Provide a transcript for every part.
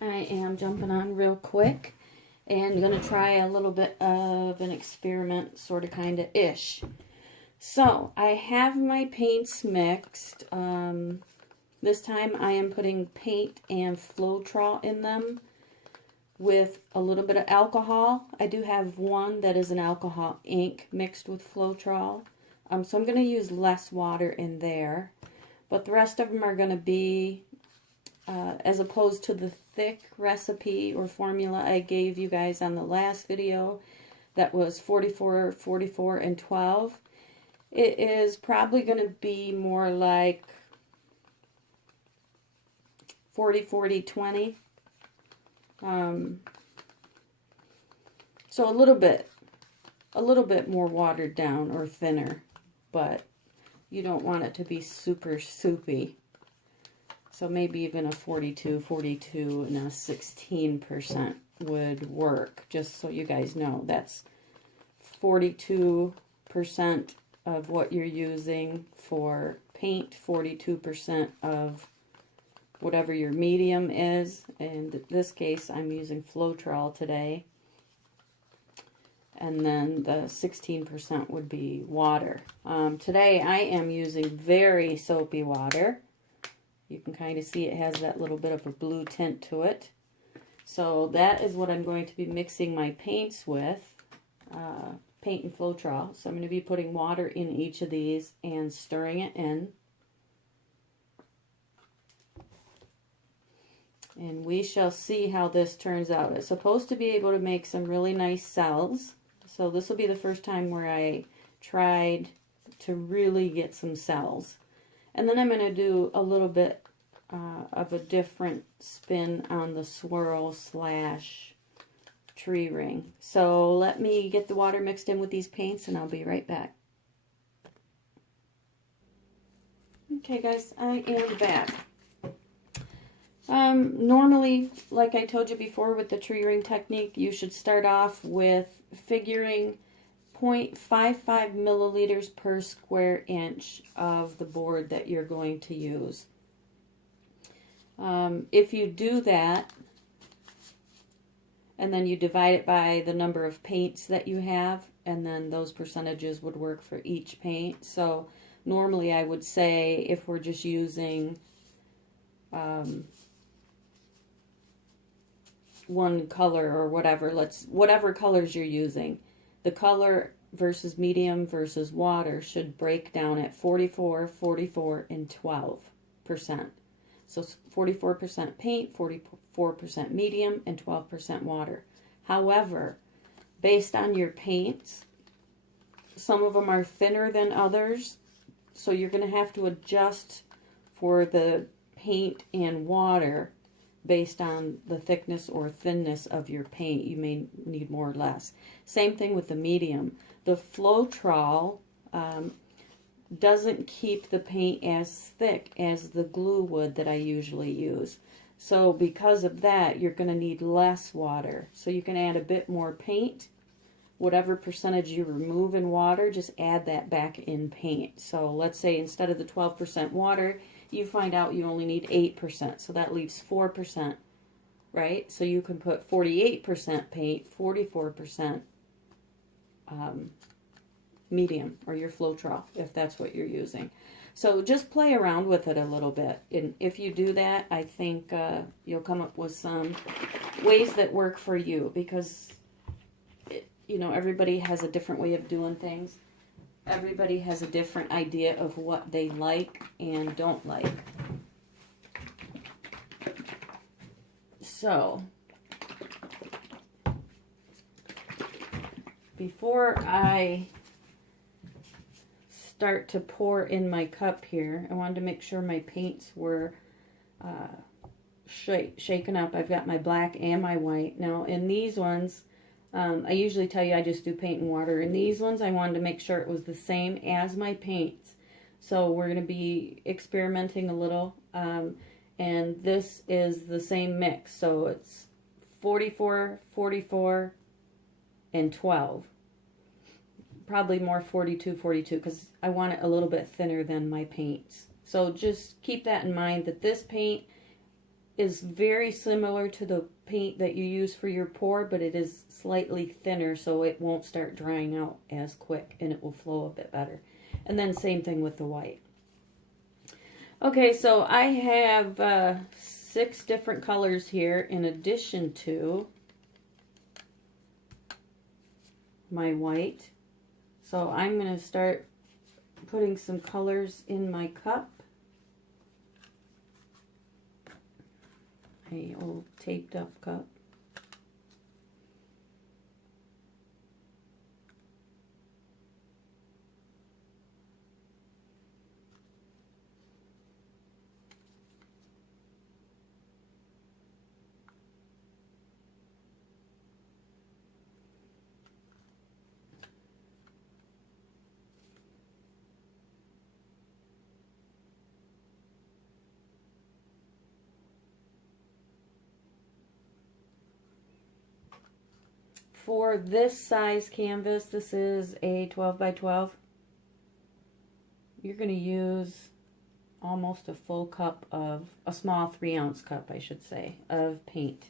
I am jumping on real quick and going to try a little bit of an experiment, sort of, kind of ish. So I have my paints mixed. This time I am putting paint and Floetrol in them with a little bit of alcohol. I do have one that is an alcohol ink mixed with Floetrol. So I'm going to use less water in there. But the rest of them are going to be, as opposed to the thick recipe or formula I gave you guys on the last video, that was 44, 44, and 12. It is probably going to be more like 40, 40, 20. So a little bit more watered down or thinner, but you don't want it to be super soupy. So maybe even a 42, 42, and a 16% would work, just so you guys know. That's 42% of what you're using for paint, 42% of whatever your medium is. In this case, I'm using Floetrol today. And then the 16% would be water. Today I am using very soapy water. You can kind of see it has that little bit of a blue tint to it. So that is what I'm going to be mixing my paints with, paint and Floetrol. So I'm going to be putting water in each of these and stirring it in. And we shall see how this turns out. It's supposed to be able to make some really nice cells. So this will be the first time where I tried to really get some cells. And then I'm going to do a little bit of a different spin on the swirl slash tree ring. So let me get the water mixed in with these paints and I'll be right back. Okay guys, I am back. Normally, like I told you before with the tree ring technique, you should start off with figuring 0.55 milliliters per square inch of the board that you're going to use. If you do that, and then you divide it by the number of paints that you have, and then those percentages would work for each paint. So normally I would say if we're just using one color or whatever, whatever colors you're using, the color versus medium versus water should break down at 44, 44, and 12%. So 44% paint, 44% medium, and 12% water. However, based on your paints, some of them are thinner than others, so you're going to have to adjust for the paint and water based on the thickness or thinness of your paint. You may need more or less. Same thing with the medium. The Floetrol doesn't keep the paint as thick as the glue would that I usually use. So because of that, you're going to need less water. So you can add a bit more paint. Whatever percentage you remove in water, just add that back in paint. So let's say instead of the 12% water, you find out you only need 8%. So that leaves 4%, right? So you can put 48% paint, 44% medium, or your Floetrol, if that's what you're using. So just play around with it a little bit. And if you do that, I think you'll come up with some ways that work for you, because you know, everybody has a different way of doing things. Everybody has a different idea of what they like and don't like. So, before I start to pour in my cup here, I wanted to make sure my paints were shaken up. I've got my black and my white. Now, in these ones, I usually tell you I just do paint and water. In these ones, I wanted to make sure it was the same as my paints. So we're going to be experimenting a little. And this is the same mix. So it's 44, 44, and 12. Probably more 42, 42, because I want it a little bit thinner than my paints. So just keep that in mind, that this paint is very similar to the paint that you use for your pour, but it is slightly thinner, so it won't start drying out as quick and it will flow a bit better. And then same thing with the white. Okay, so I have 6 different colors here in addition to my white. So I'm going to start putting some colors in my cup. A old taped up cup. For this size canvas, this is a 12 by 12. You're going to use almost a full cup of, a small 3-ounce cup, I should say, of paint.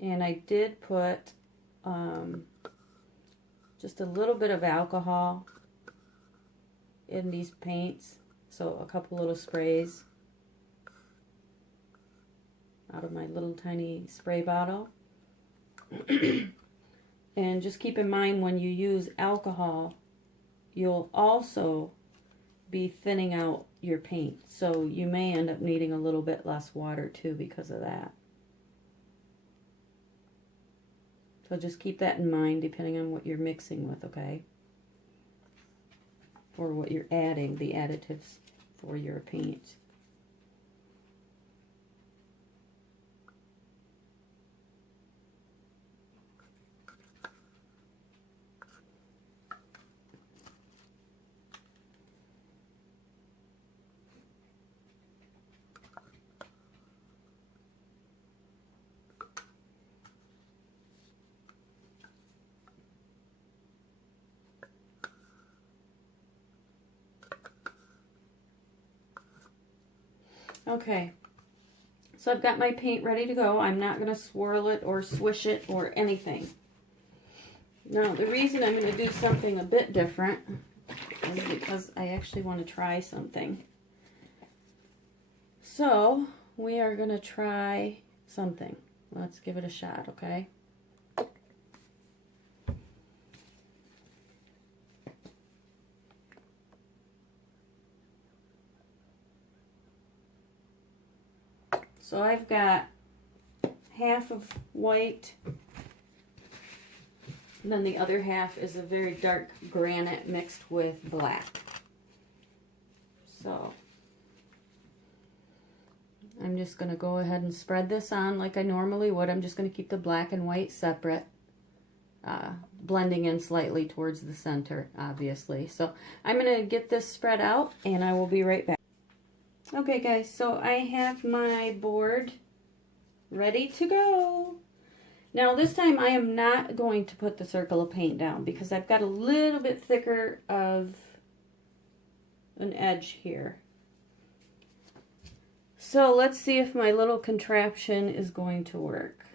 And I did put just a little bit of alcohol in these paints. So a couple little sprays out of my little tiny spray bottle. And just keep in mind, when you use alcohol, you'll also be thinning out your paint. So you may end up needing a little bit less water too because of that. So just keep that in mind depending on what you're mixing with, okay? Or what you're adding, the additives for your paint. Okay, so I've got my paint ready to go. I'm not going to swirl it or swish it or anything. Now, the reason I'm going to do something a bit different is because I actually want to try something. So, we are going to try something. Let's give it a shot, okay? So I've got half of white, and then the other half is a very dark granite mixed with black. So I'm just going to go ahead and spread this on like I normally would. I'm just going to keep the black and white separate, blending in slightly towards the center, obviously. So I'm going to get this spread out, and I will be right back. Okay guys, so I have my board ready to go. Now this time I am not going to put the circle of paint down because I've got a little bit thicker of an edge here. So let's see if my little contraption is going to work.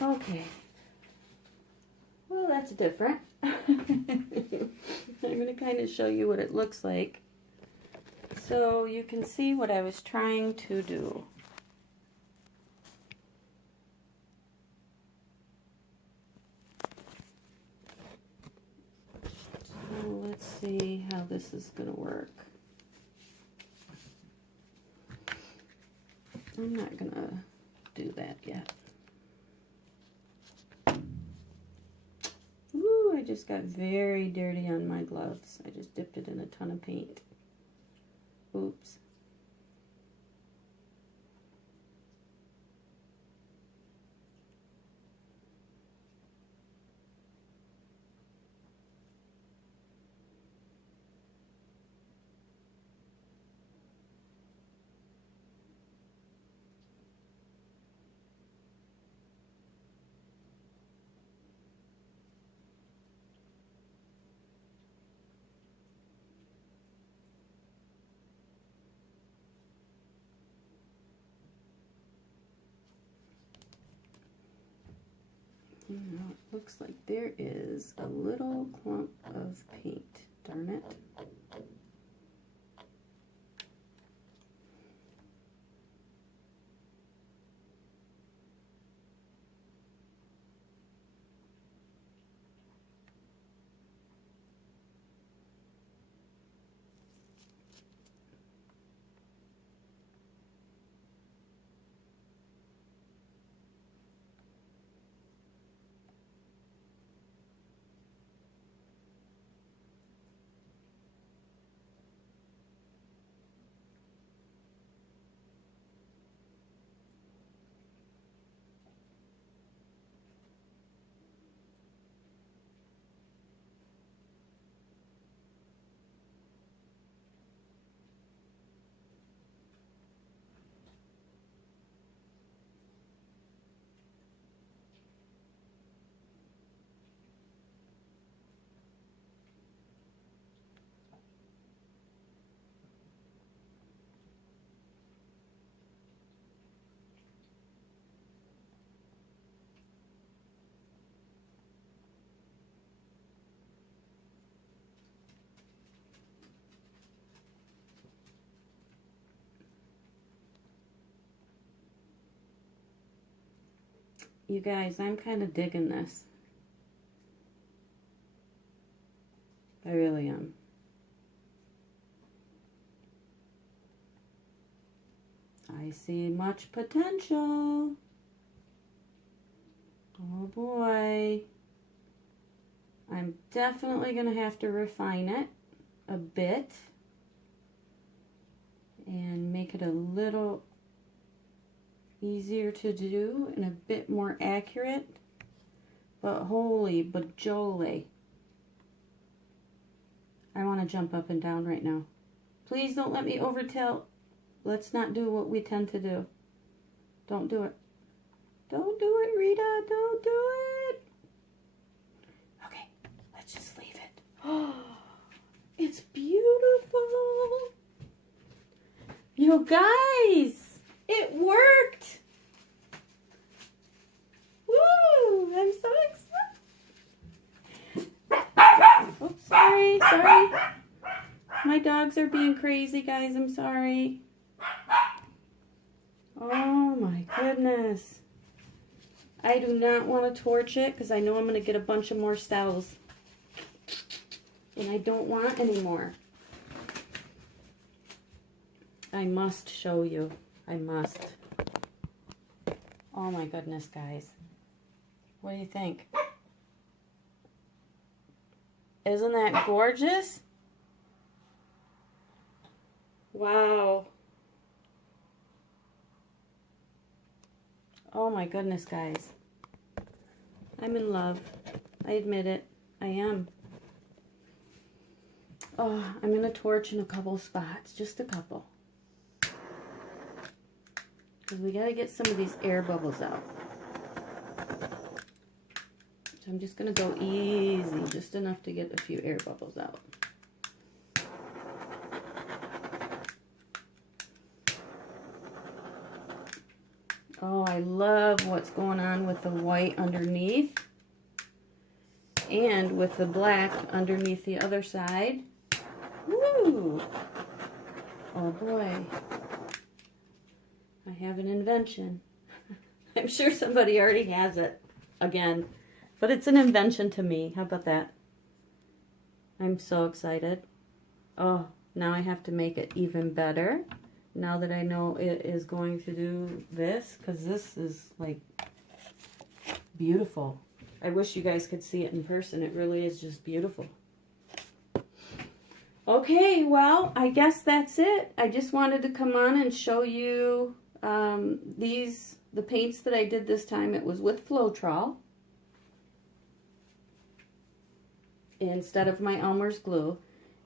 Okay. Well, that's different. I'm going to kind of show you what it looks like so you can see what I was trying to do. So let's see how this is going to work. I'm not going to do that yet. Ooh, I just got very dirty on my gloves. I just dipped it in a ton of paint. Oops. Now it looks like there is a little clump of paint. Darn it. You guys, I'm kind of digging this. I really am. I see much potential. Oh boy. I'm definitely going to have to refine it a bit and make it a little easier to do and a bit more accurate. But holy bajole. I want to jump up and down right now. Please don't let me overtilt. Let's not do what we tend to do. Don't do it. Don't do it, Rita. Don't do it. Okay, let's just leave it. Oh, it's beautiful. You guys, it worked. Woo, I'm so excited. Oops, sorry. My dogs are being crazy, guys. I'm sorry. Oh my goodness. I do not want to torch it because I know I'm going to get a bunch of more cells. And I don't want any more. I must show you. I must. Oh my goodness, guys. What do you think? Isn't that gorgeous? Wow. Oh my goodness, guys. I'm in love. I admit it. I am. Oh, I'm going to torch in a couple spots. Just a couple. Because we got to get some of these air bubbles out. So I'm just going to go easy, just enough to get a few air bubbles out. Oh, I love what's going on with the white underneath and with the black underneath the other side. Woo! Oh boy. I have an invention. I'm sure somebody already has it again, but it's an invention to me. How about that? I'm so excited. Oh, now I have to make it even better. Now that I know it is going to do this, because this is like beautiful. I wish you guys could see it in person. It really is just beautiful. Okay, well, I guess that's it. I just wanted to come on and show you the paints that I did this time. It was with Floetrol instead of my Elmer's glue.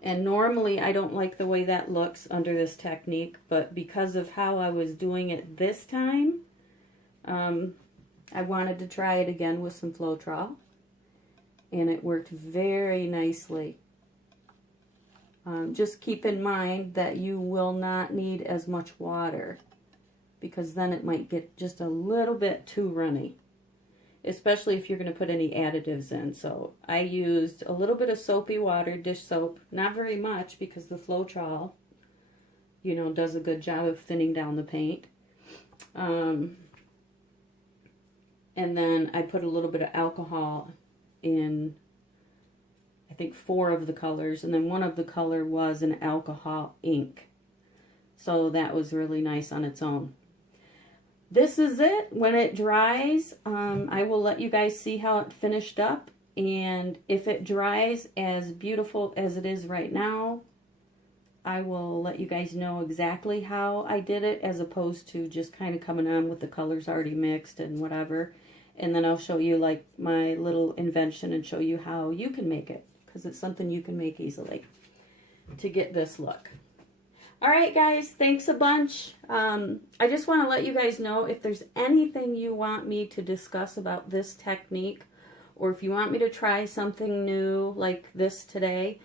And normally I don't like the way that looks under this technique, but because of how I was doing it this time, I wanted to try it again with some Floetrol, and it worked very nicely. Just keep in mind that you will not need as much water, because then it might get just a little bit too runny, especially if you're going to put any additives in. So I used a little bit of soapy water, dish soap, not very much, because the Floetrol, you know, does a good job of thinning down the paint. And then I put a little bit of alcohol in, I think 4 of the colors, and then one of the color was an alcohol ink. So that was really nice on its own. This is it. When it dries, I will let you guys see how it finished up. And if it dries as beautiful as it is right now, I will let you guys know exactly how I did it, as opposed to just kind of coming on with the colors already mixed and whatever. And then I'll show you like my little invention and show you how you can make it, because it's something you can make easily to get this look. All right, guys, thanks a bunch. I just want to let you guys know if there's anything you want me to discuss about this technique, or if you want me to try something new like this today,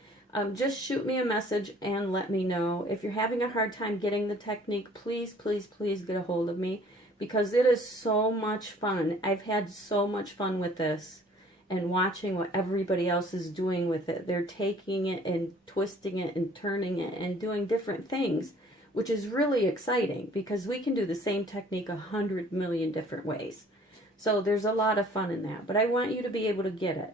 just shoot me a message and let me know. If you're having a hard time getting the technique, please, please, please get a hold of me, because it is so much fun. I've had so much fun with this, and watching what everybody else is doing with it. They're taking it and twisting it and turning it and doing different things, which is really exciting, because we can do the same technique 100 million different ways. So there's a lot of fun in that, but I want you to be able to get it.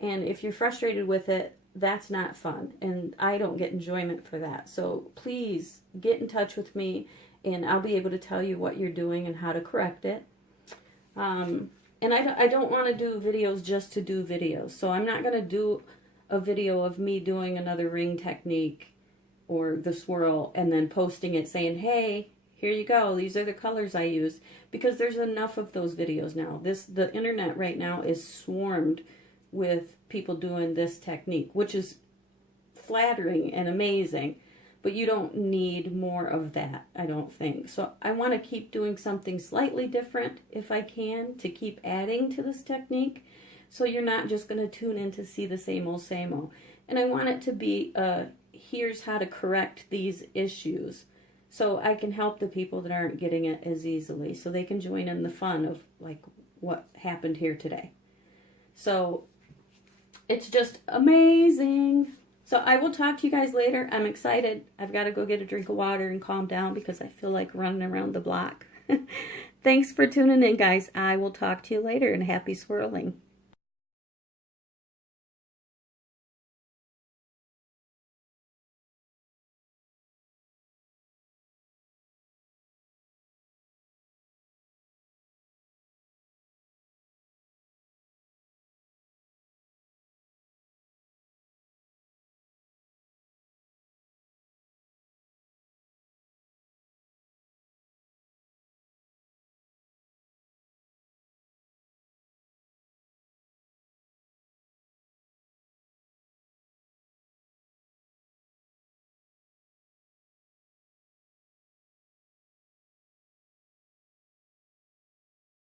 And if you're frustrated with it, that's not fun, and I don't get enjoyment for that. So please get in touch with me, and I'll be able to tell you what you're doing and how to correct it. And I don't want to do videos just to do videos. So I'm not going to do a video of me doing another ring technique or the swirl and then posting it saying, hey, here you go, these are the colors I use, because there's enough of those videos now. The internet right now is swarmed with people doing this technique, which is flattering and amazing. But you don't need more of that, I don't think. So I want to keep doing something slightly different if I can, to keep adding to this technique. So you're not just going to tune in to see the same old, same old. And I want it to be, here's how to correct these issues, so I can help the people that aren't getting it as easily, so they can join in the fun of like what happened here today. So it's just amazing. So I will talk to you guys later. I'm excited. I've got to go get a drink of water and calm down, because I feel like running around the block. Thanks for tuning in, guys. I will talk to you later, and happy swirling.